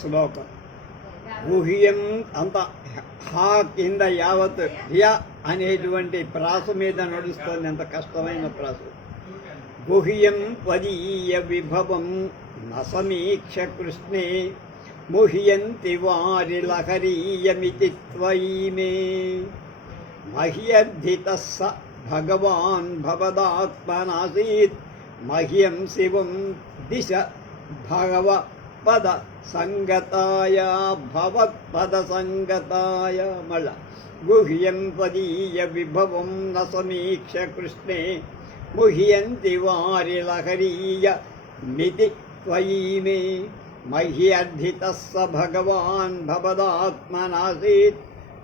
శ్లోకం గుహ్యం అంత హా కింద యావత్ హియ అనేటువంటి ప్రాస మీద నడుస్తుంది ఎంత కష్టమైన ప్రాస గుహ్యం పదీయ విభవం నసమీక్ష కృష్ణే ముహ్యంతి వారి లహరీయమితి త్వయిమే మహ్యర్థిత స భగవాన్ భవదాత్మనాసీత్ మహ్యం శివం దిశ భగవ పద సంగతాయ భవత్పద సంగతాయ మళ్ళ గుహ్యం పదీయ విభవం న సమీక్ష కృష్ణే. ముహ్యంతి వారి లహరీయ మితి త్వయి మే మహ్యర్థిత స భగవాన్ భవదాత్మనాసీత్.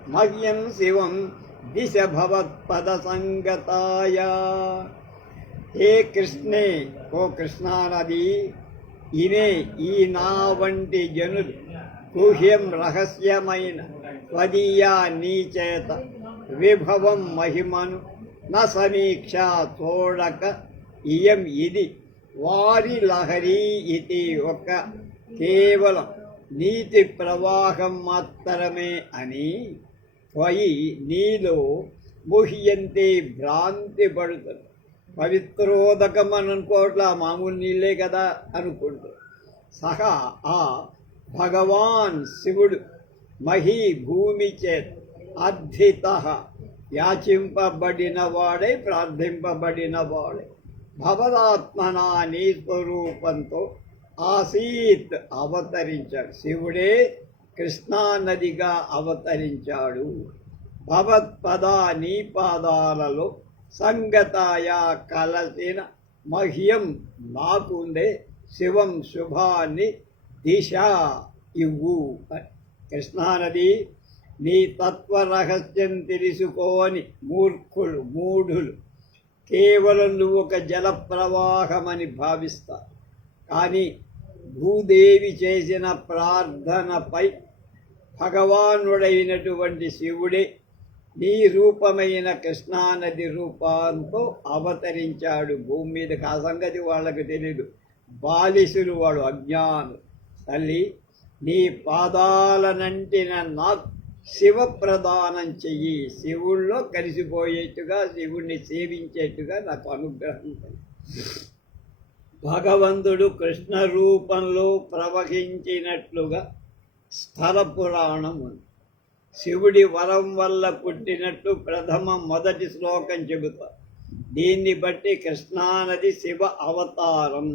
మహ్యం శివం దిశ భవత్పద సంగతాయ. హే కృష్ణే ఓ కృష్ణానది. ఇనే ఈ నా వంటి జనులు గుహ్యం రహస్యమైన స్వదీయ నీచేత విభవం మహిమను న సమీక్ష చూడక ఇయం ఇది వారి లహరి ఇది ఒక కేవలం నీతి ప్రవాహం మాత్రమే అని త్వయి నీలో ముహ్యంతి భ్రాంతి పడుతుంది. పవిత్రోదకం అని అనుకోవట్లా మామూలు నీళ్ళే కదా అనుకుంటూ. సహా ఆ భగవాన్ శివుడు మహీ భూమి చేత్ అర్థిత యాచింపబడిన వాడై ప్రార్థింపబడిన వాడే భవదాత్మన నీ స్వరూపంతో ఆసీత్ అవతరించాడు. శివుడే కృష్ణానదిగా అవతరించాడు. భవత్పద నీ పాదాలలో సంగతాయ కలసిన మహ్యం నాకుండే శివం శుభాన్ని దిశ ఇవ్వు. కృష్ణానది నీ తత్వ రహస్యం తెలుసుకోని మూర్ఖులు మూఢులు. కేవలం నువ్వు ఒక జల ప్రవాహమని భావిస్తా. కానీ భూదేవి చేసిన ప్రార్థనపై భగవానుడైనటువంటి శివుడే నీ రూపమైన కృష్ణానది రూపంతో అవతరించాడు. భూమి మీదకి ఆ సంగతి వాళ్ళకు తెలియదు బాలిసులు వాడు అజ్ఞాను. తల్లి నీ పాదాలనంటిన నాకు శివ ప్రదానం చెయ్యి. శివుల్లో కలిసిపోయేట్టుగా శివుణ్ణి సేవించేట్టుగా నాకు అనుగ్రహం భగవంతుడు కృష్ణ రూపంలో ప్రవహించినట్లుగా స్థల పురాణం ఉంది. శివుడి వరం వల్ల పుట్టినట్టు ప్రథమ మొదటి శ్లోకం చెబుతారు దీన్ని బట్టి కృష్ణానది శివ అవతారం.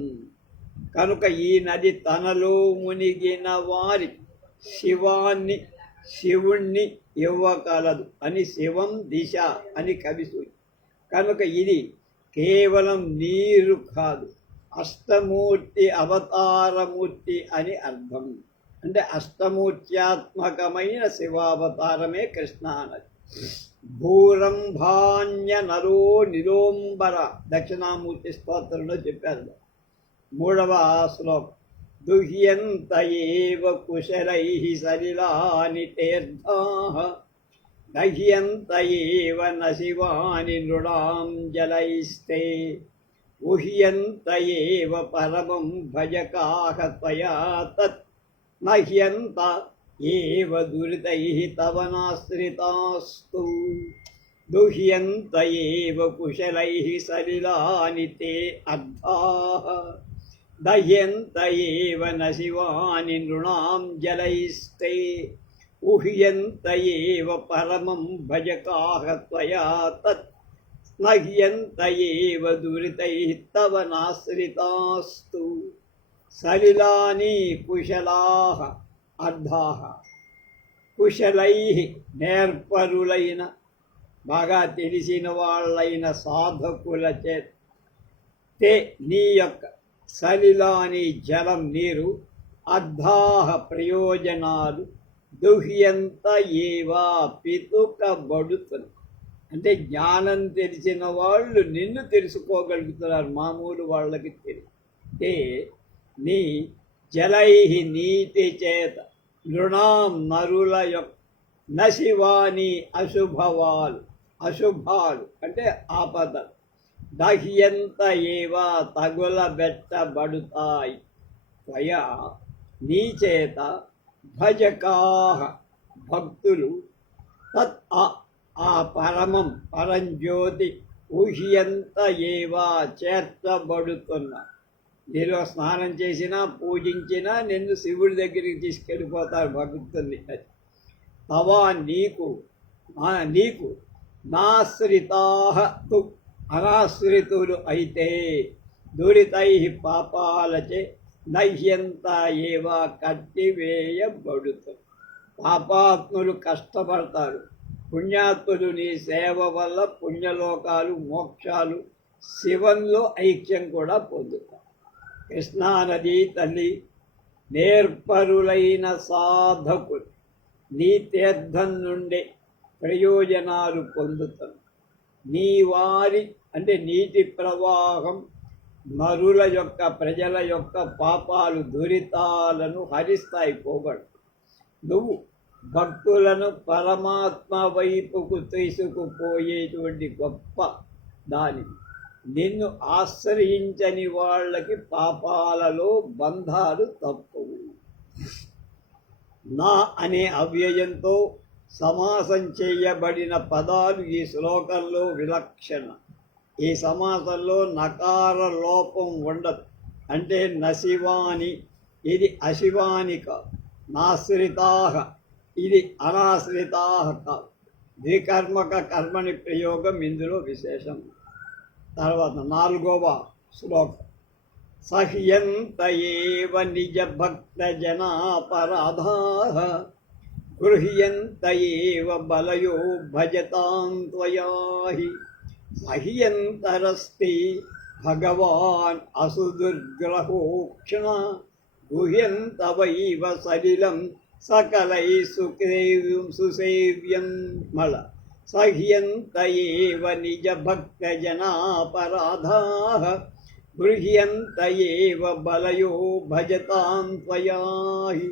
కనుక ఈ నది తనలో మునిగిన వారి శివాన్ని శివుణ్ణి ఇవ్వగలదు అని శివం దిశ అని కవి సూచి. కనుక ఇది కేవలం నీరు కాదు అష్టమూర్తి అవతారమూర్తి అని అర్థం. అంటే అష్టమూర్త్యాత్మకమైన శివావతారమే కృష్ణానది. భూరంభాన్య నరో నిలోంబర దక్షిణామూర్తి స్తోత్రంలో చెప్పారు. మూడవ శ్లోకం. దుహ్యంత ఏవ కుశలై సలిలాని తీర్థా. దహ్యంత ఏవ న శివాని నృడాం జలైస్తే. ఉహ్యంత ఏవ పరమం భజకాహ త్వయా తత్ నహ్యంత ఏవ దురితైః తవ నాశ్రితాస్తు. దుహ్యంత ఏవ కుశలైః సలిలాని తే అర్థాः. దహ్యంత ఏవ న శివాని నృణాం జలైస్తే. ఉహ్యంత ఏవ పరమం భజకాహ త్వయా తత్. నహ్యంత ఏవ దురితైః తవ నాశ్రితాస్తు. సలిలాని కుశలాహ అర్ధాహ కుశలై నేర్పరులైన బాగా తెలిసిన వాళ్ళైన సాధకుల చే తే నీ యొక్క సలిలాని జలం నీరు అర్ధాహ ప్రయోజనాలు దుహ్యంత ఏవా పితుకబడుతుంది అంటే జ్ఞానం తెలిసిన వాళ్ళు నిన్ను తెలుసుకోగలుగుతున్నారు మామూలు వాళ్ళకి తెలిస్తే నీ జలై నీతి చేత నృణాం నరుల యొక్క నశివాని అశుభవాలు అశుభాలు అంటే ఆపద. దహ్యంత ఏవా తగులబెట్టబడుతాయి. త్వయా నీ చేత భజకాహ భక్తులు తత్ ఆ- ఆ పరమం పరంజ్యోతి ఊహ్యంత ఏవా చేర్చబడుతున్న నీలో స్నానం చేసినా పూజించినా నిన్ను శివుడి దగ్గరికి తీసుకెళ్ళిపోతారు భక్తుల్ని అది తవా నీకు నీకు నాశ్రితాహ అనాశ్రితులు అయితే దురితై పాపాలచే నహ్యంతా ఏవా కట్టివేయబడుతుంది పాపాత్ములు కష్టపడతారు. పుణ్యాత్ములు నీ సేవ వల్ల పుణ్యలోకాలు మోక్షాలు శివంలో ఐక్యం కూడా పొందుతారు. కృష్ణానది తల్లి నేర్పరులైన సాధకులు నీ తీర్థం నుండి ప్రయోజనాలు పొందుతారు. నీ వారి అంటే నీటి ప్రవాహం నరుల యొక్క ప్రజల యొక్క పాపాలు దురితాలను హరిస్తాయి పోగొట్టు నువ్వు భక్తులను పరమాత్మ వైపుకు తీసుకుపోయేటువంటి గొప్ప దాని నిన్ను ఆశ్రయించని వాళ్ళకి పాపాలలో బంధాలు తప్పవు. నా అనే అవ్యయంతో సమాసం చేయబడిన పదాలు ఈ శ్లోకంలో విలక్షణ. ఈ సమాసంలో నకార లోపం ఉండదు. అంటే నశివాని ఇది అశివానిక నాశ్రితాహ ఇది అనాశ్రితాహ కాదు. ద్వికర్మక కర్మని ప్రయోగం ఇందులో విశేషం. తర్వాత నాలుగవ శ్లోకం. సహ్యంత ఏవ నిజ భక్త జనాపరాధా గృహ్యంత ఏవ బలయో భజతాం త్వయా సహ్యంతరస్తి భగవాన్ అసుదుర్గ్రహోక్షణ గుహ్యంతవైవ సలిలం సకలై సుసేవ్యం సుసేవ్యం మళ. సహ్యంత ఏవ నిజ భక్త జనాపరాధా గృహ్యంత ఏవ బలయో భజతాం త్వయా హి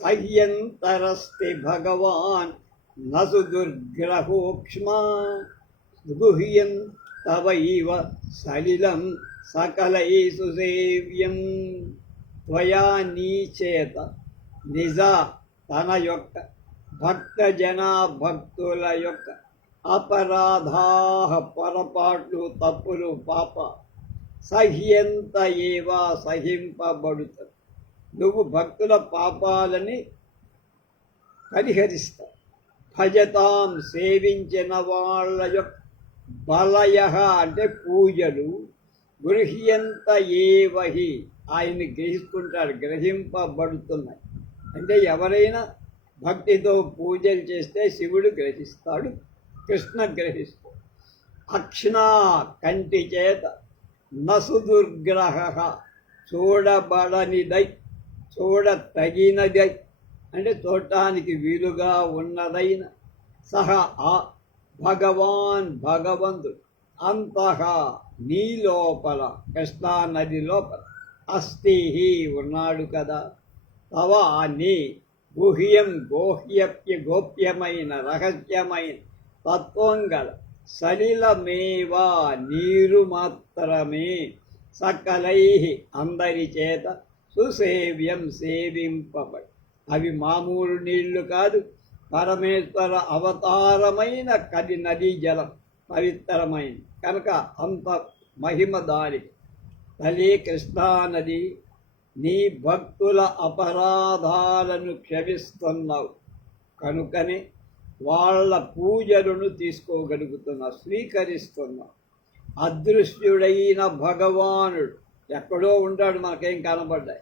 సహ్యంతరస్తి భగవాన్ నసు దుర్గ్రహోక్ష్మా గుహ్యం తవైవ సలిలం సకలై సుసేవ్యం త్వయా నీ చేత నిజ తన యొక్క భక్త జనా భక్తుల యొక్క అపరాధా పొరపాట్లు తప్పులు పాప సహ్యంత ఏవా సహింపబడుతుంది నువ్వు భక్తుల పాపాలని పరిహరిస్తావు. భజతాం సేవించిన వాళ్ళ యొక్క బలయ అంటే పూజలు గృహ్యంత ఏవహి ఆయన్ని గ్రహిస్తుంటారు గ్రహింపబడుతున్నాయి. అంటే ఎవరైనా భక్తితో పూజలు చేస్తే శివుడు గ్రహిస్తాడు కృష్ణ గ్రహిస్తాడు. అక్షణ కంటి చేత నసు దుర్గ్రహ చూడబడనిదై చూడ తగినదై అంటే చూడటానికి వీలుగా ఉన్నదైన సహ ఆ భగవాన్ భగవంతుడు. అంతః నీ లోపల కృష్ణానది లోపల అస్థి ఉన్నాడు కదా తవ నీ గుహ్యం గోహ్యప్య గోప్యమైన రహస్యమైన తత్వం గల సలిలమేవా నీరు మాత్రమే సకలై అందరి చేత సుసేవ్యం సేవింపబడి. అవి మామూలు నీళ్ళు కాదు పరమేశ్వర అవతారమైన కది నదీ జలం పవిత్రమైన కనుక అంత మహిమ దారి తల్లి కృష్ణా నది నీ భక్తుల అపరాధాలను క్షమిస్తున్నావు. కనుకనే వాళ్ళ పూజలను తీసుకోగలుగుతున్నావు స్వీకరిస్తున్నావు. అదృశ్యుడైన భగవానుడు ఎక్కడో ఉంటాడు మనకేం కనబడ్డాయి.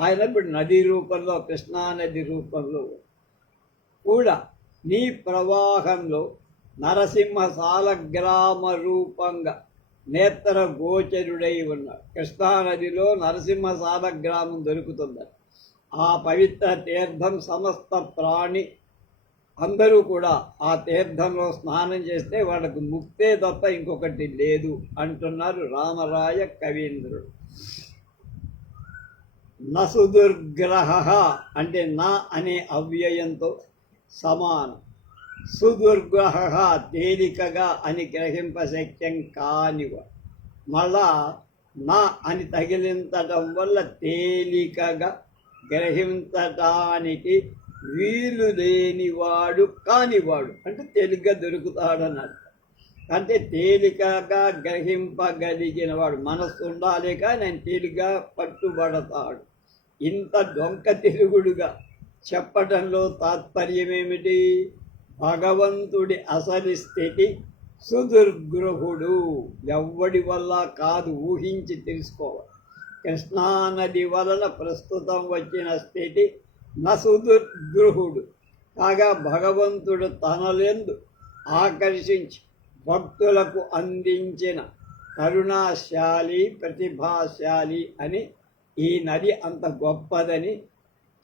ఆయన ఇప్పుడు నది రూపంలో కృష్ణానది రూపంలో కూడా నీ ప్రవాహంలో నరసింహ సాలగ్రామ రూపంగా నేత్ర గోచరుడై ఉన్నాడు కృష్ణానదిలో నరసింహ సాలగ్రామం దొరుకుతుంది. ఆ పవిత్ర తీర్థం సమస్త ప్రాణి అందరూ కూడా ఆ తీర్థంలో స్నానం చేస్తే వాళ్ళకు ముక్తే తప్ప ఇంకొకటి లేదు అంటున్నారు రామరాయ కవీంద్రుడు. నసుదుర్గ్రహ అంటే నా అనే అవ్యయంతో సమానం. సుదుర్గ్రహ తేలికగా అని గ్రహింపశక్యం కానివ. మళ్ళా నా అని తగిలించడం వల్ల తేలికగా గ్రహించటానికి వీలు లేనివాడు కానివాడు. అంటే తేలిగ్గా దొరుకుతాడన్నట్టు. అంటే తేలికగా గ్రహింపగలిగిన వాడు మనస్సు ఉండాలి కానీ ఆయన తేలిగ్గా పట్టుబడతాడు. ఇంత దొంక తిరుగుడుగా చెప్పడంలో తాత్పర్యం ఏమిటి భగవంతుడి అసలు స్థితి సుదుర్గృహుడు ఎవ్వడి వల్ల కాదు ఊహించి తెలుసుకోవాలి. కృష్ణానది వలన ప్రస్తుతం వచ్చిన స్థితి నసుదుర్గృహుడు కాగా భగవంతుడు తనలెందు ఆకర్షించి భక్తులకు అందించిన కరుణాశాలి ప్రతిభాశాలి అని ఈ నది అంత గొప్పదని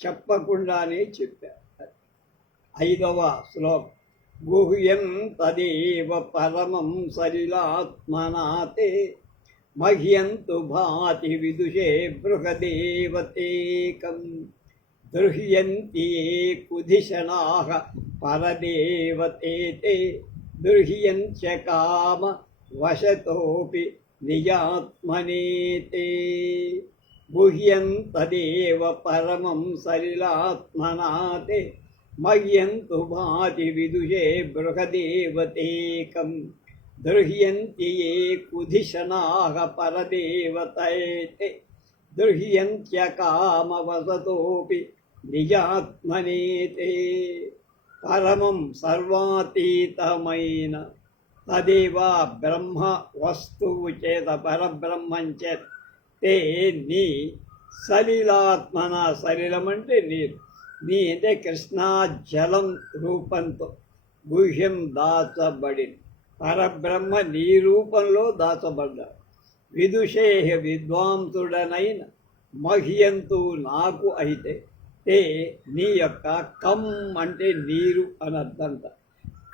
చెప్పకుండానే చెప్పారు. ఐదవ శ్లోకం. గుహ్యం తదేవ పరమం సలిలాత్మనాతే మహ్యంతు భాతి విదుషే బృహదేవతేకం. దృహ్యంతి పరదేవతే పరదేవతేతే దృహ్యంచ కామ వశతోపి నిజాత్మనేతే. గుహ్యం తదేవ పరమం సలిలాత్మనాతే మహ్యంతు భాతి విదుషే బృహదేవతేకం. దృహ్యంతి ఏ కుధిషణాః పరదేవతైతే దృహ్యంత్య కామవసతోపి నిజాత్మనేతే. పరమం సర్వాతీతమైన తదేవ బ్రహ్మ వస్తువు చేత పరబ్రహ్మం చేత. తే నీ సలిలాత్మన సలిలం అంటే నీరు. నీ అంటే కృష్ణా జలం రూపంతో గుహ్యం దాచబడింది పరబ్రహ్మ నీ రూపంలో దాచబడ్డాడు. విదుషేహ విద్వాంసుడనైన మహ్యంతు నాకు అయితే తే నీ యొక్క కమ్ అంటే నీరు అని అర్థంట.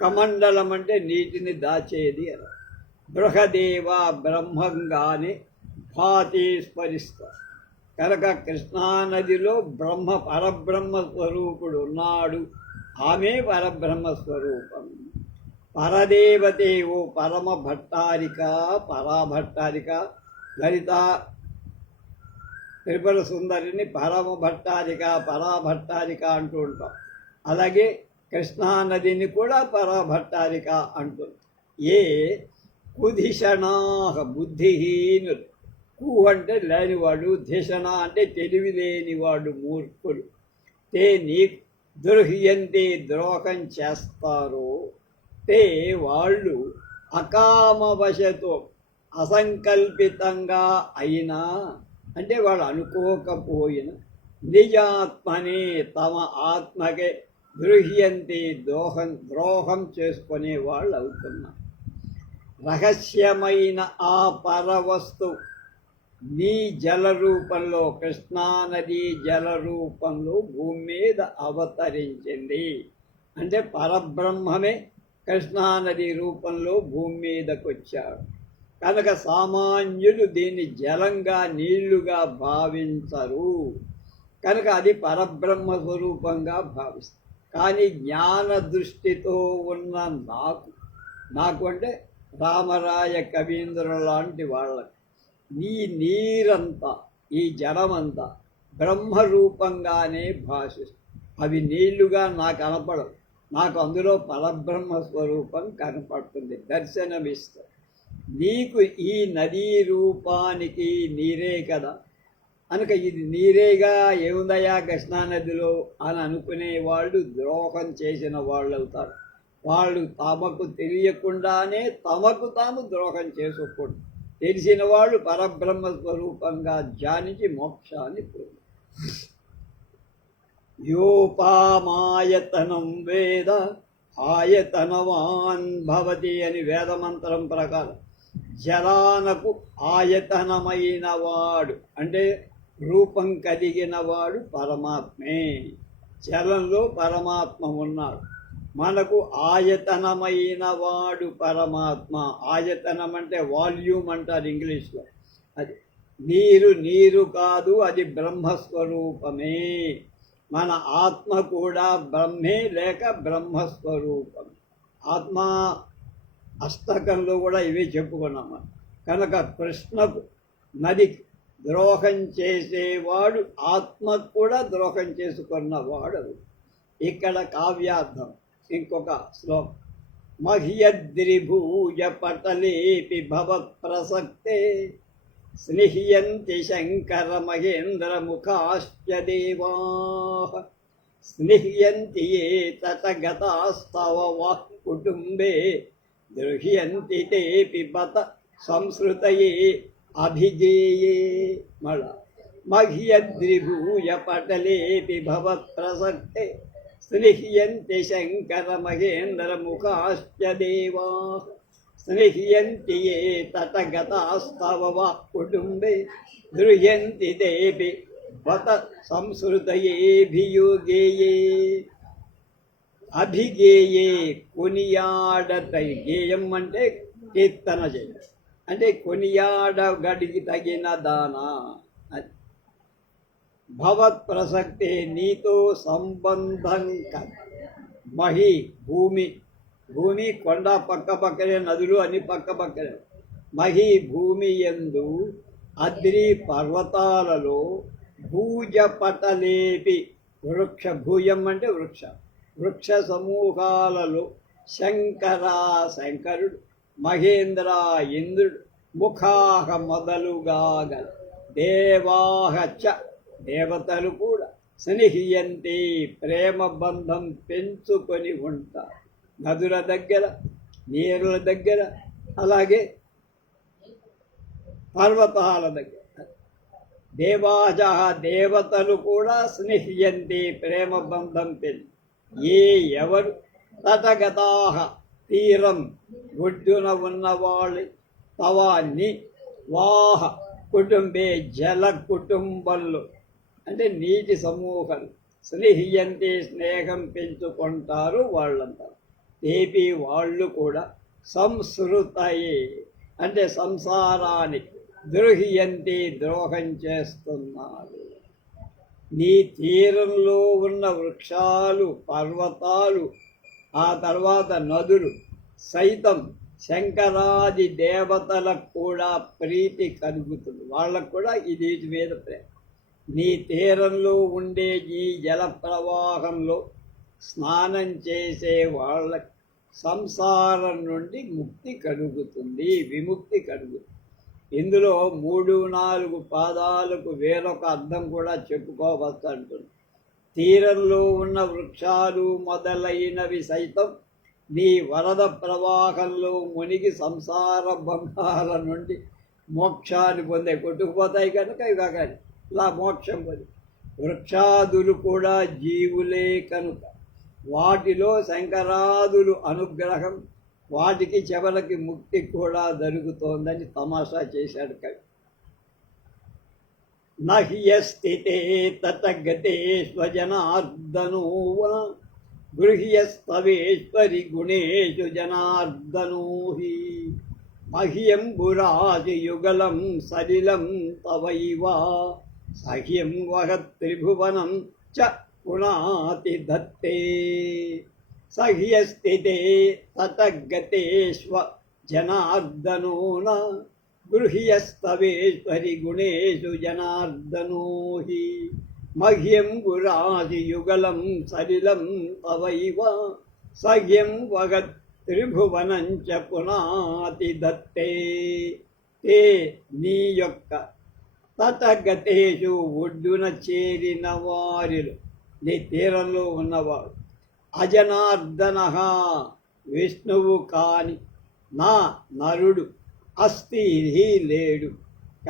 కమండలం అంటే నీటిని దాచేది అని. బృహదేవ బ్రహ్మంగానే భాతి స్మరిస్తారు కనుక కృష్ణానదిలో బ్రహ్మ పరబ్రహ్మ స్వరూపుడు ఉన్నాడు. ఆమె పరబ్రహ్మ స్వరూపం. పరదేవతే ఓ పరమ భట్టారిక పరాభట్టారిక లలిత త్రిపుర సుందరిని పరమ భట్టారిక పరాభట్టారిక అంటూ ఉంటాం. అలాగే కృష్ణానదిని కూడా పరాభట్టారిక అంటుంది. ఏ కుధిషణాహ బుద్ధిహీనులు. కు అంటే లేనివాడు ధిషణ అంటే తెలివి లేనివాడు మూర్ఖులు తే నీ దుర్హ్యంతి ద్రోహం చేస్తారు తే వాళ్ళు అకామవశతో అసంకల్పితంగా అయినా అంటే వాళ్ళు అనుకోకపోయిన నిజాత్మని తమ ఆత్మకే గృహ్యంతి ద్రోహం ద్రోహం చేసుకునే వాళ్ళు అవుతున్నారు. రహస్యమైన ఆ పరవస్తు నీ జల రూపంలో కృష్ణానది జల రూపంలో భూమి మీద అవతరించింది. అంటే పరబ్రహ్మమే కృష్ణానది రూపంలో భూమి మీదకు వచ్చాడు కనుక సామాన్యులు దీన్ని జలంగా నీళ్ళుగా భావించరు. కనుక అది పరబ్రహ్మ స్వరూపంగా భావిస్తారు. కానీ జ్ఞాన దృష్టితో ఉన్న నాకు నాకు అంటే రామరాయ కవీంద్ర లాంటి వాళ్ళకు నీ నీరంతా ఈ జడమంతా బ్రహ్మరూపంగానే భాషిస్తుంది అవి నీళ్ళుగా నాకు కనపడవు నాకు అందులో పరబ్రహ్మ స్వరూపం కనపడుతుంది. దర్శనమిస్తుంది. నీకు ఈ నదీ రూపానికి నీరే కదా. కనుక ఇది నీరేగా ఏముందయా కృష్ణానదిలో అని అనుకునే వాళ్ళు ద్రోహం చేసిన వాళ్ళు అవుతారు వాళ్ళు తమకు తెలియకుండానే తమకు తాము ద్రోహం చేసుకోకూడదు. తెలిసిన వాళ్ళు పరబ్రహ్మ స్వరూపంగా ధ్యానించి మోక్షాన్ని పొందు యోపామాయతనం వేద ఆయతనవాన్ భవతి అని వేదమంత్రం ప్రకారం జలానకు ఆయతనమైన వాడు అంటే రూపం కలిగిన వాడు పరమాత్మే. జలంలో పరమాత్మ ఉన్నాడు మనకు ఆయతనమైన వాడు పరమాత్మ. ఆయతనం అంటే వాల్యూమ్ అంటారు ఇంగ్లీష్లో. అది నీరు నీరు కాదు అది బ్రహ్మస్వరూపమే. మన ఆత్మ కూడా బ్రహ్మే లేక బ్రహ్మస్వరూపం. ఆత్మ అష్టకంలో కూడా ఇవే చెప్పుకున్నాం కనుక కృష్ణకు నదికి ద్రోహం చేసేవాడు ఆత్మకు కూడా ద్రోహం చేసుకున్నవాడు ఇక్కడ కావ్యార్థం. ఇంకొక శ్లోకం. మహ్యద్రిభూయ పటలేపి భవ ప్రసక్తే స్నిహ్యంతి శంకర మహేంద్ర ముఖాశ్చ దేవా. స్నిహ్యంతి ఏ తటగతాస్తవ వా కుటుంబే దృహ్యంతి తేపి బత సంస్కృతయే అభిజేయే మళ మహ్యద్రిభూయ పటలేపి భవ ప్రసక్తే స్నిహ్యంతి శంకర మహేంద్ర ముఖాశ్చ దేవా స్నిహ్యంతి ఏ తటగతాస్తవ వాక్ కుటుంబే దృహ్యంతి దేపి బత సంస్కృతయేభియుగేయే అభిగేయే కొనియాడత గేయం అంటే కీర్తన చేయడం అంటే కొనియాడ కొనియాడగడికి తగిన దానా భవత్ ప్రసక్తే నీతో సంబంధం మహి భూమి భూమి కొండ పక్క పక్కనే నదులు అన్ని పక్క పక్కనే మహి భూమి ఎందు అద్రి పర్వతాలలో భూజపటలేపి వృక్ష భూజం అంటే వృక్ష। వృక్ష సమూహాలలో శంకర శంకరుడు మహేంద్ర ఇంద్రుడు ముఖాహ మొదలుగా గల దేవాహ చ దేవతలు కూడా స్నేహియంతి ప్రేమ బంధం పెంచుకొని ఉంటారు. నదుల దగ్గర నీరుల దగ్గర అలాగే పర్వతాల దగ్గర. దేవాజ దేవతలు కూడా స్నేహ్యంతి ప్రేమ బంధం పెళ్ళి ఏ ఎవరు? తటగతాహ తీరం ఒడ్డున ఉన్నవాళ్ళు తవాన్ని వాహ కుటుంబే జల కుటుంబంలో అంటే నీటి సమూహం. స్నేహియంతే స్నేహం పెంచుకుంటారు వాళ్ళంతా దేపి వాళ్ళు కూడా సంస్కృతయే. అంటే సంసారానికి ద్రోహియంతి ద్రోహం చేస్తున్నారు. నీ తీరంలో ఉన్న వృక్షాలు పర్వతాలు ఆ తర్వాత నదులు సైతం శంకరాది దేవతలకు కూడా ప్రీతి కలుగుతుంది. వాళ్ళకు కూడా ఈ నీటి మీద ప్రేమ. నీ తీరంలో ఉండే ఈ జల ప్రవాహంలో స్నానం చేసే వాళ్ళ సంసారం నుండి ముక్తి కలుగుతుంది విముక్తి కలుగుతుంది. ఇందులో మూడు నాలుగు పాదాలకు వేరొక అర్థం కూడా చెప్పుకోవచ్చు అంటుంది తీరంలో ఉన్న వృక్షాలు మొదలైనవి సైతం నీ వరద ప్రవాహంలో మునిగి సంసార బంధాల నుండి మోక్షాన్ని పొందే కొట్టుకుపోతాయి కనుక ఇవి కాకాలి మోక్షం పొంది వృక్షాదులు కూడా జీవులే కనుక. వాటిలో శంకరాదులు అనుగ్రహం వాటికి చెవలకి ముక్తి కూడా జరుగుతోందని తమాషా చేశాడు కవి. నహ్యస్థితే తతగతే స్వజనార్దనో గృహ్యస్తవేశ్వరి గుణేషు జనార్దనోహి. హి యుగలం సలిలం తవైవా సహ్యం వహత్ త్రిభువనం చ పునాతి దత్తే సహ్యస్థితే తతగతేష్వ జనార్దనో న గృహ్యస్తవేశ్వరి గుణేషు జనార్దనో హి. మహ్యం గురాది యుగలం సలిలం తవైవ సహ్యం వగత్ త్రిభువనం చ పునాతి దత్తే తే నీ యొక్క తతగతేషు ఒడ్డున చేరిన వారిలో. నీ తీరంలో ఉన్నవాడు అజనార్దన విష్ణువు కాని నా నరుడు అస్థి లేడు.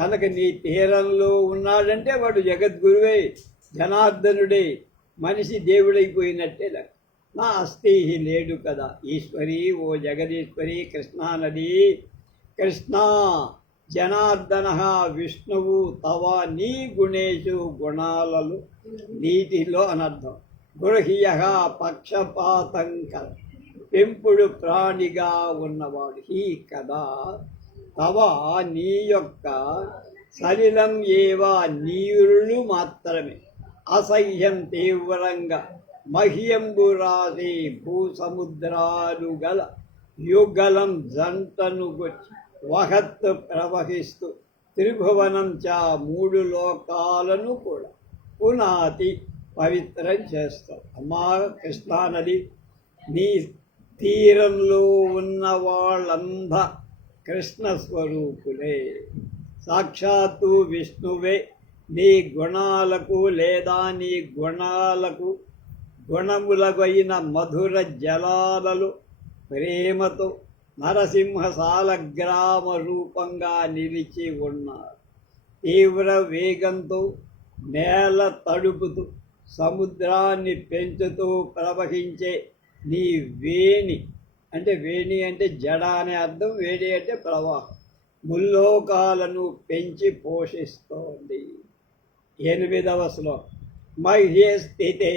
కనుక నీ తీరంలో ఉన్నాడంటే వాడు జగద్గురువే జనార్దనుడే మనిషి దేవుడైపోయినట్టే లేక నా అస్థి లేడు కదా. ఈశ్వరి ఓ జగదీశ్వరి కృష్ణానది కృష్ణ జనార్దన విష్ణువు తవ నీ గుణేషు గుణాలలు నీటిలో అనర్థం. గృహ్య పక్షపాతం పెంపుడు ప్రాణిగా ఉన్నవాడు హీ కదా. తవ నీ యొక్క సలిలం ఏవా నీరులు మాత్రమే. అసహ్యం తీవ్రంగా మహ్యంబు రాసే భూసముద్రాలు గల యుగలం జంటను గొచ్చి వహత్తు ప్రవహిస్తూ. త్రిభువనం చా మూడు లోకాలను కూడా పునాతి పవిత్రం చేస్తావు. అమ్మా కృష్ణానది నీ తీరంలో ఉన్న వాళ్ళంతా కృష్ణ స్వరూపులే సాక్షాత్తు విష్ణువే నీ గుణాలకు లేదా నీ గుణాలకు గుణములగైన మధుర జలాలలో ప్రేమతో నరసింహసాల గ్రామ రూపంగా నిలిచి ఉన్నారు. తీవ్ర వేగంతో నేల తడుపుతూ సముద్రాన్ని పెంచుతూ ప్రవహించే నీ వేణి అంటే వేణి అంటే జడ అనే అర్థం వేణి అంటే ప్రవాహం ముల్లోకాలను పెంచి పోషిస్తోంది. ఎనిమిదవ శ్లోకం. మహ్య స్థితే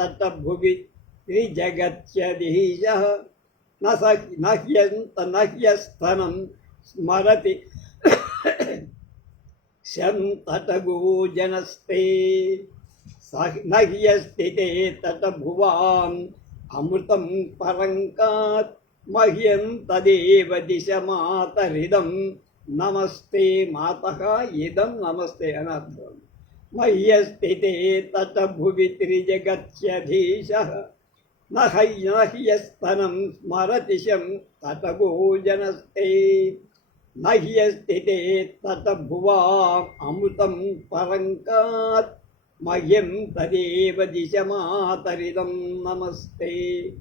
తటభువి త్రిజగత్యధీశ నహ్యంత నహ్యస్థనం స్మరతి. శంతటగోజనస్తే నహ్యస్థితే తట భువాన్ అమృతం పరంకాత్. మహ్యం తదేవ దిశ మాతరిదం నమస్తే మాత ఇదం నమస్తే అని అర్థం. మహ్యస్థితే తటభువి త్రిజగత్యధీశ నహ్యస్తనం స్మరతిశం తటగోజనస్తే నహ్యస్థితే తటభువా అమృతం పరంకాత్ మహ్యం తదేవ దిశ నమస్తే.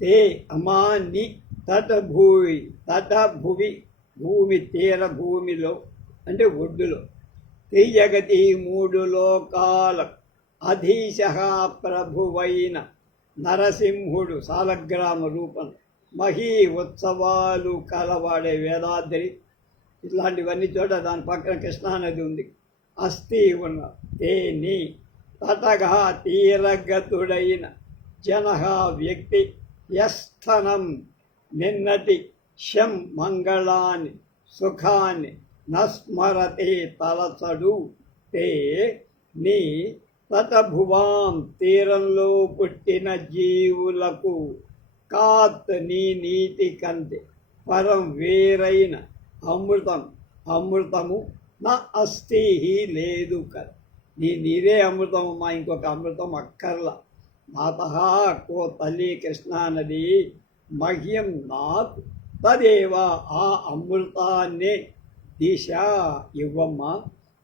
తే అమాని తటభూమి తటభువి భూమి తీర భూమిలో అంటే ఒడ్డులో. త్రిజగతి మూడు లోకాల అధీశ ప్రభువైన నరసింహుడు సాలగ్రామ రూపం. మహీ ఉత్సవాలు కలవాడే వేదాద్రి ఇట్లాంటివన్నీ చోట దాని పక్కన కృష్ణానది ఉంది. అస్థి ఉన్న తేని తటగా తీరగతుడైన జనహా వ్యక్తి యస్థనం నిన్నటి శం మంగళాన్ని సుఖాన్ని నస్మరతే తలచడు. తే నీ తటభువాం తీరంలో పుట్టిన జీవులకు కాత్ నీ నీటి కంటే పరం వేరైన అమృతం అమృతము నా అస్థిహి లేదు కదా. నీ నీరే అమృతం మా ఇంకొక అమృతం అక్కర్ల. మాత కో తల్లి కృష్ణానది మహ్యం నాత్. తదేవ ఆ అమృతాన్నే దిశ ఇవ్వమ్మా.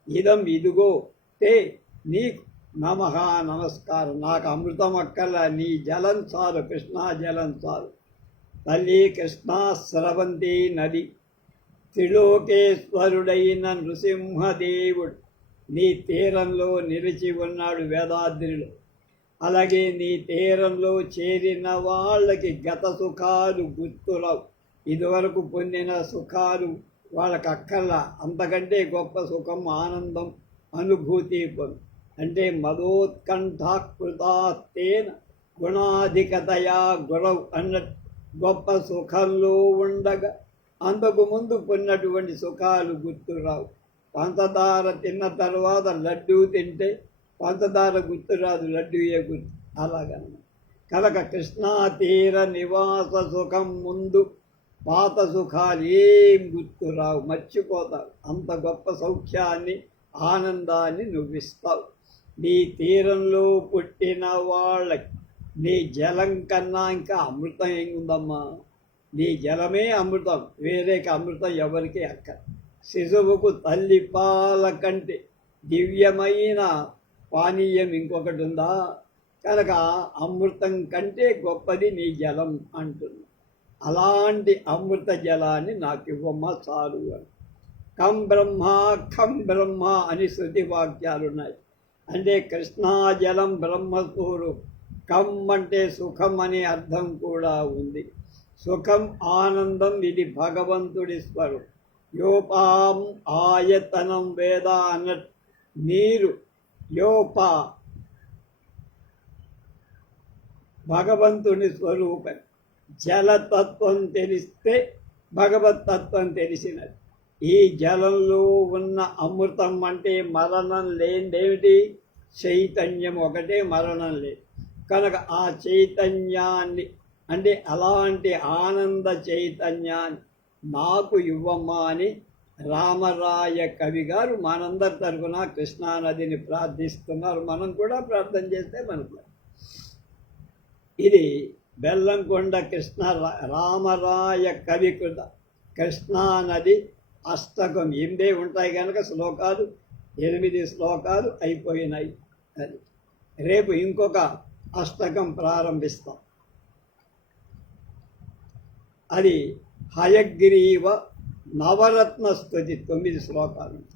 ఇదం ఇదిగో తే నీకు నమ నమస్కారం నాకు అమృతం అక్కల నీ జలం చాలు కృష్ణా జలం చాలు. తల్లి కృష్ణా స్రవంతి నది త్రిలోకేశ్వరుడైన నృసింహదేవుడు నీ తీరంలో నిలిచి ఉన్నాడు వేదాద్రిలో. అలాగే నీ తీరంలో చేరిన వాళ్ళకి గత సుఖాలు గుర్తులవు ఇదివరకు పొందిన సుఖాలు వాళ్ళకి అక్కర్లా అంతకంటే గొప్ప సుఖం ఆనందం అనుభూతి పొందు. అంటే మదోత్కంఠాకృతాస్తేన గుణాధికతయా గురవ్ అన్నట్టు గొప్ప సుఖంలో ఉండగా అంతకు ముందు పొన్నటువంటి సుఖాలు గుర్తురావు. పంచదార తిన్న తర్వాత లడ్డూ తింటే పంచదార గుర్తురాదు లడ్డూయే గుర్తు? అలాగన్న కనుక కృష్ణా తీర నివాస సుఖం ముందు పాత సుఖాలు ఏం గుర్తురావు? మర్చిపోతావు. అంత గొప్ప సౌఖ్యాన్ని ఆనందాన్ని నువ్విస్తావు. నీ తీరంలో పుట్టిన వాళ్ళకి నీ జలం కన్నా ఇంకా అమృతం ఏముందమ్మా? నీ జలమే అమృతం వేరేకి అమృతం ఎవరికి అక్క శిశువుకు తల్లి పాల కంటే దివ్యమైన పానీయం ఇంకొకటి ఉందా కనుక అమృతం కంటే గొప్పది నీ జలం అంటుంది. అలాంటి అమృత జలాన్ని నాకు ఇవ్వమ్మ చాలు అని. కం బ్రహ్మ ఖం బ్రహ్మ అని శృతి వాక్యాలు ఉన్నాయి అంటే కృష్ణా జలం కమ్ కం అంటే సుఖం అనే అర్థం కూడా ఉంది. సుఖం ఆనందం ఇది భగవంతుడి స్వరూపం. యోపాం ఆయతనం వేద అన్నట్టు నీరు. యోపా భగవంతుని స్వరూపం. జలతత్వం తెలిస్తే భగవతత్వం తెలిసినది. ఈ జలంలో ఉన్న అమృతం అంటే మరణం లేనిదేమిటి? చైతన్యం ఒకటే మరణం లేదు. కనుక ఆ చైతన్యాన్ని అంటే అలాంటి ఆనంద చైతన్యాన్ని నాకు ఇవ్వమ్మా అని రామరాయ కవి గారు మనందరి తరఫున కృష్ణానదిని ప్రార్థిస్తున్నారు. మనం కూడా ప్రార్థన చేస్తే మనకు. ఇది బెల్లంకొండ కృష్ణ రా- రామరాయ కవి కృత కృష్ణానది అష్టకం ఎనిమిదే ఉంటాయి కనుక శ్లోకాలు ఎనిమిది శ్లోకాలు అయిపోయినాయి అది. రేపు ఇంకొక అష్టకం ప్రారంభిస్తాం. అది హయగ్రీవ నవరత్న స్థుతి తొమ్మిది శ్లోకాలు.